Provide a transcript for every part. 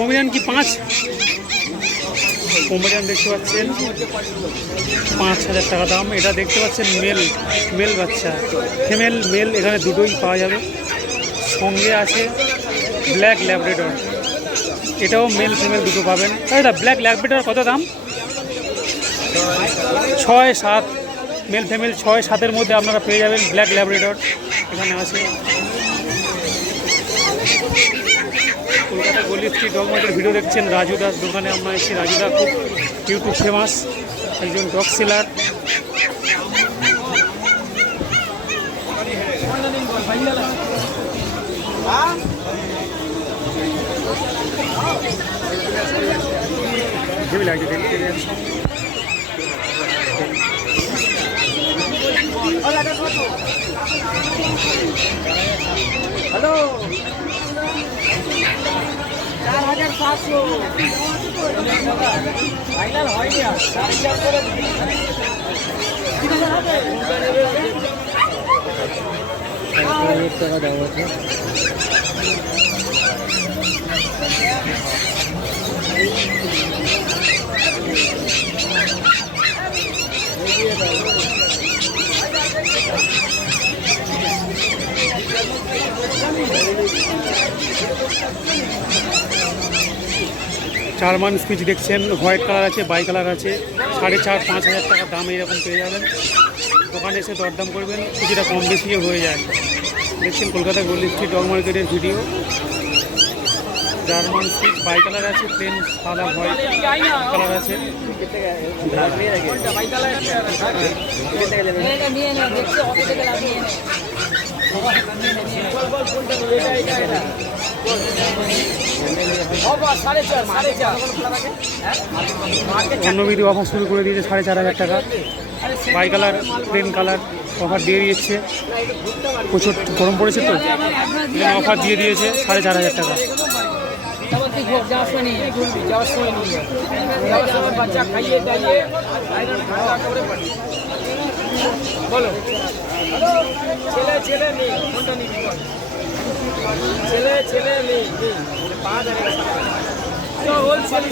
Pomeranian কি 5? Pomeranian দেখতে পাচ্ছেন 5,000 টাকা দাম। এটা দেখতে পাচ্ছেন মেল বাচ্চা, ফিমেল মেল এখানে দুটোই পাওয়া যাবে। সঙ্গে আছে ব্ল্যাক ল্যাব্রাডর, এটাও মেল ফিমেল দুটো পাবেন। দাদা ব্ল্যাক ল্যাব্রাডর কত দাম? 6-7 মেল ফিমেল 6-7-এর মধ্যে আপনারা পেয়ে যাবেন ব্ল্যাক ল্যাব্রাডর। এখানে আছে কলকাতা গলি স্ট্রিট ডগ মার্কেটের ভিডিও দেখছেন। রাজুদার দোকানে আমরা এসেছি। রাজুদা খুব ইউটিউব ফেমাস একজন ডগ সেলার। হ্যালো 4,700 ফাইনাল হয়নি আর 4,000 করে 3,000 টাকা দাম আছে। জার্মান স্পিচ দেখছেন, হোয়াইট কালার আছে, বাই কালার আছে। 4,500-5,000 টাকা দাম এরকম পেয়ে যাবেন। দোকানে এসে দরদাম করবেন, কিছুটা কম বেশিও হয়ে যায়। দেখছেন কলকাতা গলি স্ট্রিট ডগ মার্কেটের video. German spitz bicolour আছে, প্লেন সাদা হোয়াইট কালার আছে। অন্য ভিডিও অফার শুরু করে দিয়েছে 4,500 টাকা। Bicolour plain colour offer দিয়ে দিয়েছে। প্রচুর গরম পড়েছে তো অফার দিয়ে দিয়েছে 4,500 টাকা। ছেলে নেই 5,000 হোলসেল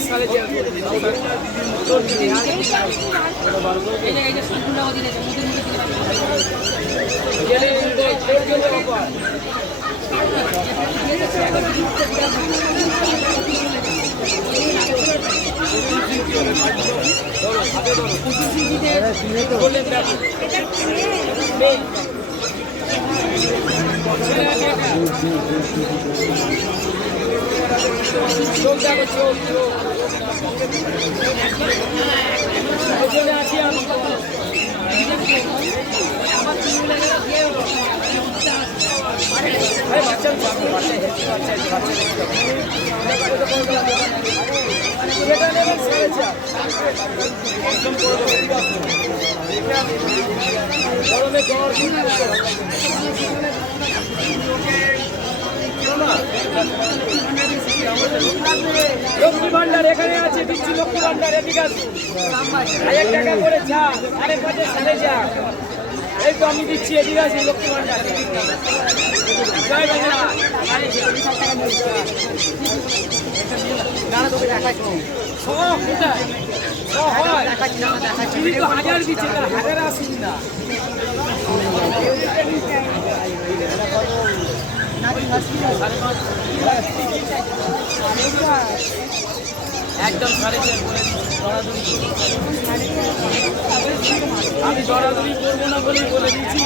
লক্ষ্মী ভান্ডার এখানে আছে, দিচ্ছি লক্ষ্মী ভান্ডার। এদিকে 1,000 টাকা করে চা, 5,500 সাড়ে চা। এই তো আমি দিচ্ছি, এদিকে আছি লক্ষ্মী ভান্ডার। জয় বাংলা। হাজার দিচ্ছে, হাজারে আসিস না। একদম 4,500 করে দিচ্ছি। আমি দরাদরি করবো না বলেই বলে দিচ্ছি।